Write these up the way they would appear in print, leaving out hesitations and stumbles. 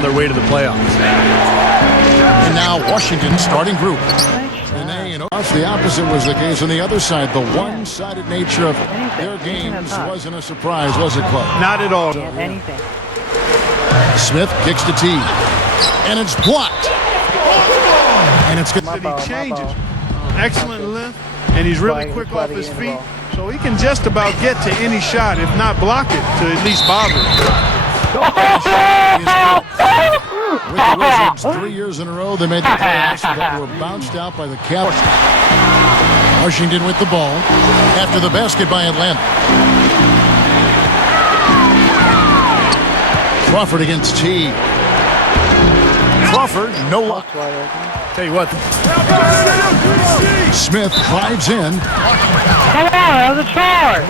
on their way to the playoffs. And now Washington starting group. And the opposite was the case on the other side. The one-sided nature of their games wasn't a surprise, was it, Clark? Not at all. Anything. Smith kicks to T. And it's blocked. And it's good. He changes. Excellent length, and he's really quick off his feet. So he can just about get to any shot, if not block it, to at least bother it. With the Wizards, 3 years in a row, they made the playoffs, but were bounced out by the Cavs. Washington with the ball after the basket by Atlanta. Crawford against T. Crawford, no luck. Tell you what. Smith drives in. Come on, that was a charge.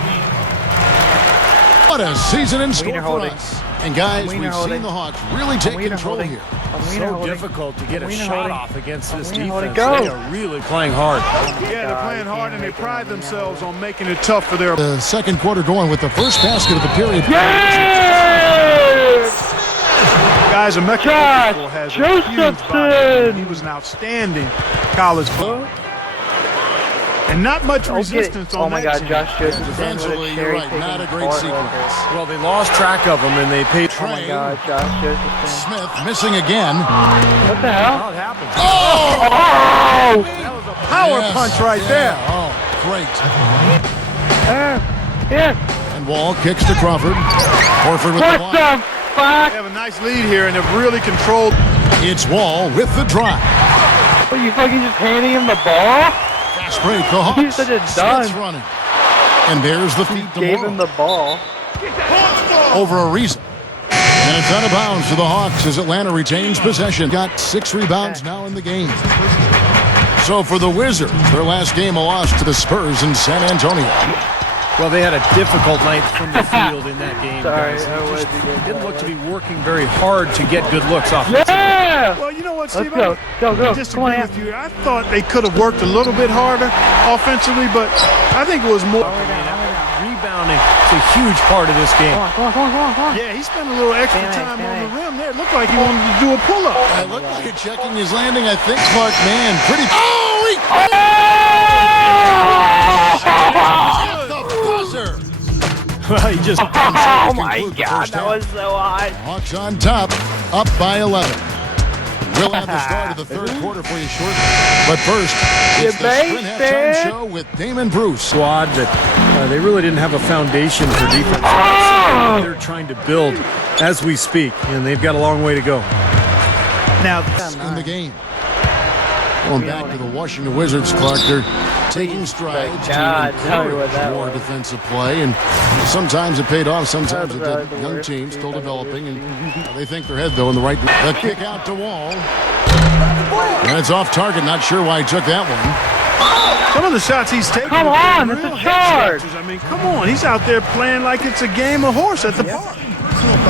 What a season in store for holding. us. And guys, we've seen holding. the Hawks really take control holding. here. So difficult to get a shot off against this defense. Go. They are really playing hard. Yeah, they're playing hard, and they pride themselves on making it tough for their... The second quarter going with the first basket of the period. Guys, a Mexico has a huge body. He was an outstanding college player. And not much resistance on that team. Josh Josephson. Defensively, you're right, not a great sequence. Well, they lost track of him, and they paid. Oh my God, Josh Josephson. Smith missing again. What the hell? How it happened. Oh! That was a power punch right there. Oh, great. Yeah. And Wall kicks to Crawford. Horford with What the ball. the fuck? They have a nice lead here, and they've really controlled. It's Wall with the drive. What, you fucking just handing him the ball? Fast break, the Hawks. He's such a done. Smith's running. And there's the feed to Gave Morrow. him the ball. Over a reason. And it's out of bounds to the Hawks as Atlanta retains possession. Got 6 rebounds now in the game. So for the Wizards, their last game a loss to the Spurs in San Antonio. Well, they had a difficult night from the field in that game. Sorry, guys. I was They didn't look to be working very hard to get good looks off. Yeah! Well, you know what, Let's Steve? go. I disagree with you. I thought they could have worked a little bit harder offensively, but I think it was more. Rebounding is a huge part of this game. Come on. Yeah, he spent a little extra time on the rim there. It looked like he wanted to do a pull-up. It looked like checking his landing. I think Clark, man, pretty. Oh, he. The buzzer. Well, he just. Oh my God, that was so hot. Hawks on top, up by 11. We'll have the start of the third quarter for you shortly. But first, it's the Sprint Halftime Show with Damon Bruce. Squad that they really didn't have a foundation for defense. They're trying to build as we speak, and they've got a long way to go. Now, In the game. Going back to the Washington Wizards, Clark, they're taking strides God, to tell me what encourage that more was. defensive play, and sometimes it paid off, sometimes it didn't. Young team still developing, and they think their head, though, in the right direction. The kick out to Wall. And it's off target. Not sure why he took that one. some of the shots he's taking. Come are on, it's real a head charge. scratchers. I mean, come on. He's out there playing like it's a game of horse at the park.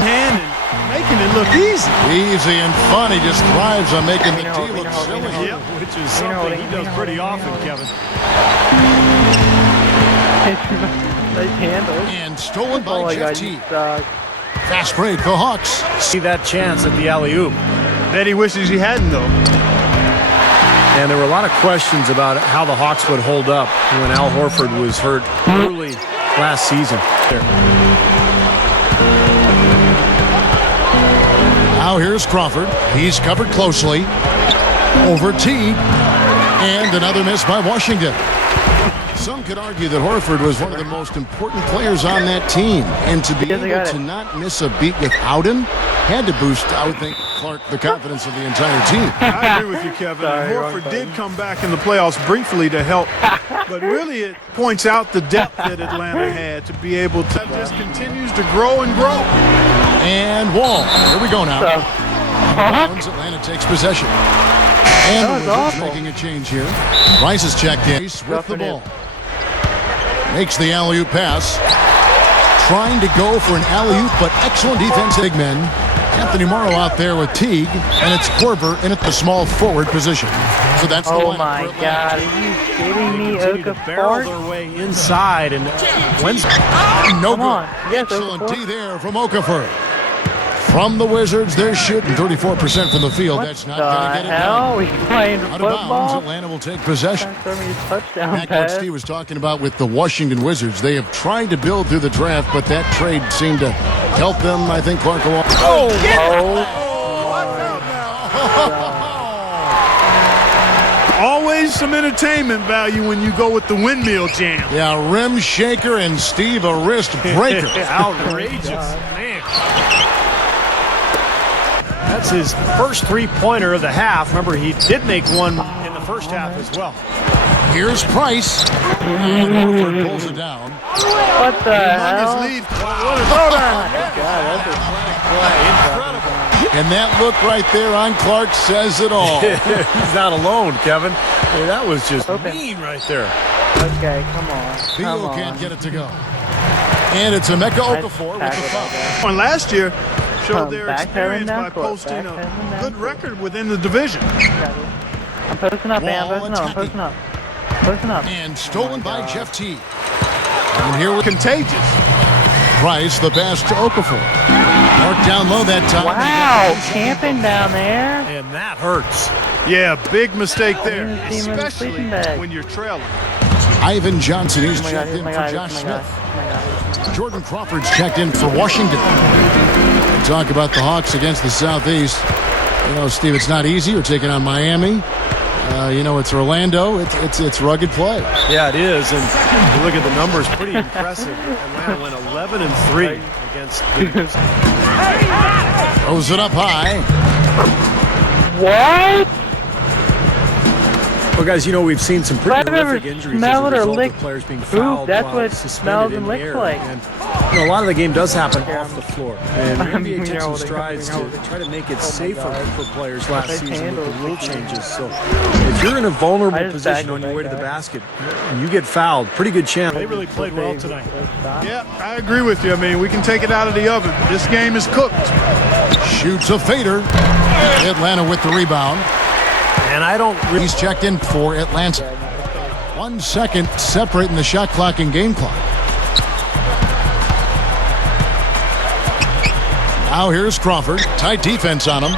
Hand and making it look easy. Easy and fun. He just thrives on making the T look silly. Yeah. Which is something he does pretty often, Kevin. Nice handle. And stolen Oh by my Jeff God, T. you suck. Fast break, the Hawks. See that chance at the alley-oop. Bet he wishes he hadn't, though. And there were a lot of questions about how the Hawks would hold up when Al Horford was hurt early last season. Now here's Crawford. He's covered closely. Over T. And another miss by Washington. Some could argue that Horford was one of the most important players on that team. And to be able to not miss a beat without him had to boost, I would think, Clark, the confidence of the entire team. I agree with you, Kevin. Sorry, Horford did come back in the playoffs briefly to help, but really it points out the depth that Atlanta had to be able to just continues to grow and grow. And Wall. Here we go now. Atlanta takes possession. And the Wizards making a change here. Rice is checked in with the ball. Makes the alley-oop pass. Trying to go for an alley-oop, but excellent defense. Big men. Anthony Morrow out there with Teague, and it's Korver in at the small forward position. So that's the Oh lineup my for Atlanta. God, are you kidding me, Continue to barrel Okafor? their way inside, and No Come on. good. Yes, Excellent Okafor. D there from Okafor. From the Wizards, they're shooting 34% from the field. What That's not the going to get it hell? done. We playing Out of bounds, football? Atlanta will take possession. Throw me a touchdown Back what pass. Steve was talking about with the Washington Wizards. They have tried to build through the draft, but that trade seemed to help them, I think, Clark. Always some entertainment value when you go with the windmill jam. Yeah, rim shaker and Steve a wrist breaker. Outrageous, man. That's his first three-pointer of the half. Remember, he did make one in the first half as well. Here's Price. And Horford pulls it down. What the hell? Lead. And that look right there on Clark says it all. He's not alone, Kevin. Hey, that was just Open. mean right there. Okay, come on. Theo can't get it to go. And it's Emeka Okafor with the foul. And last year showed their Backpedaling experience down by court, posting a backpedaling down good court. record within the division. I'm posting up, man. I'm posting up. I'm posting up. Posting up. And stolen by Jeff T. And here we're Contagious. Price, the pass to Okafor. Mark down low that time. Wow, camping down there. And that hurts. Yeah, big mistake there, didn't see him in the especially sleeping bag. when you're trailing. Ivan Johnson, he's Oh my god, checked here's in my for guy, Josh here's my guy. Smith. Oh my god. Jordan Crawford's checked in for Washington. We talk about the Hawks against the Southeast. You know, Steve, it's not easy. We're taking on Miami. You know, it's Orlando. It's rugged play. Yeah, it is. And you look at the numbers, pretty impressive. Atlanta went 11-3 against the Throws it up high. What? Well, guys, you know, we've seen some pretty I've never horrific injuries as a smelled or result of licked players being poop. fouled That's while what it suspended smells in and the licks air. like. And, you know, a lot of the game does happen off the floor. And the I mean, NBA took some we strides know to they- try to make it my safer God. for players last They season with handled the rule it. changes. So if you're in a vulnerable I just position tackled on your way to that the guy. basket and you get fouled, pretty good chance. They really played well tonight. Yeah, I agree with you. I mean, we can take it out of the oven. This game is cooked. Shoots a fader. Atlanta with the rebound. And I don't really... He's checked in for Atlanta. 1 second separating the shot clock and game clock. Now here's Crawford. Tight defense on him.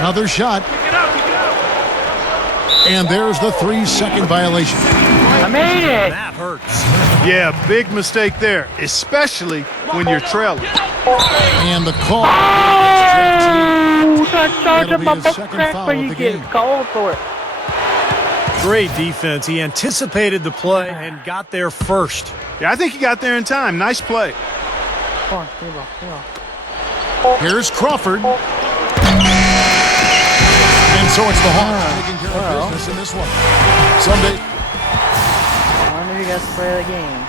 Another shot. And there's the 3-second violation. I made it. That hurts. Yeah, big mistake there, especially when you're trailing. And the call. Oh, that charge That'll up be my his butt second crack, foul but of you the get game. called for it. Great defense. He anticipated the play and got there first. Yeah, I think he got there in time. Nice play. Come on, come on, come on. Here's Crawford. And so it's the Hawks taking care of business in this one. Someday. I wonder who got to play the game.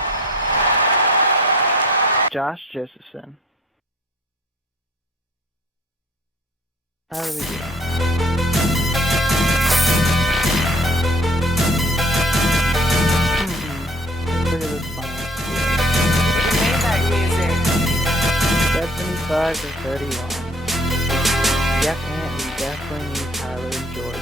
Josh Josephson. How do we do? Look at this final. 75 to 31. Yep, and we definitely need Tyler and Jordan.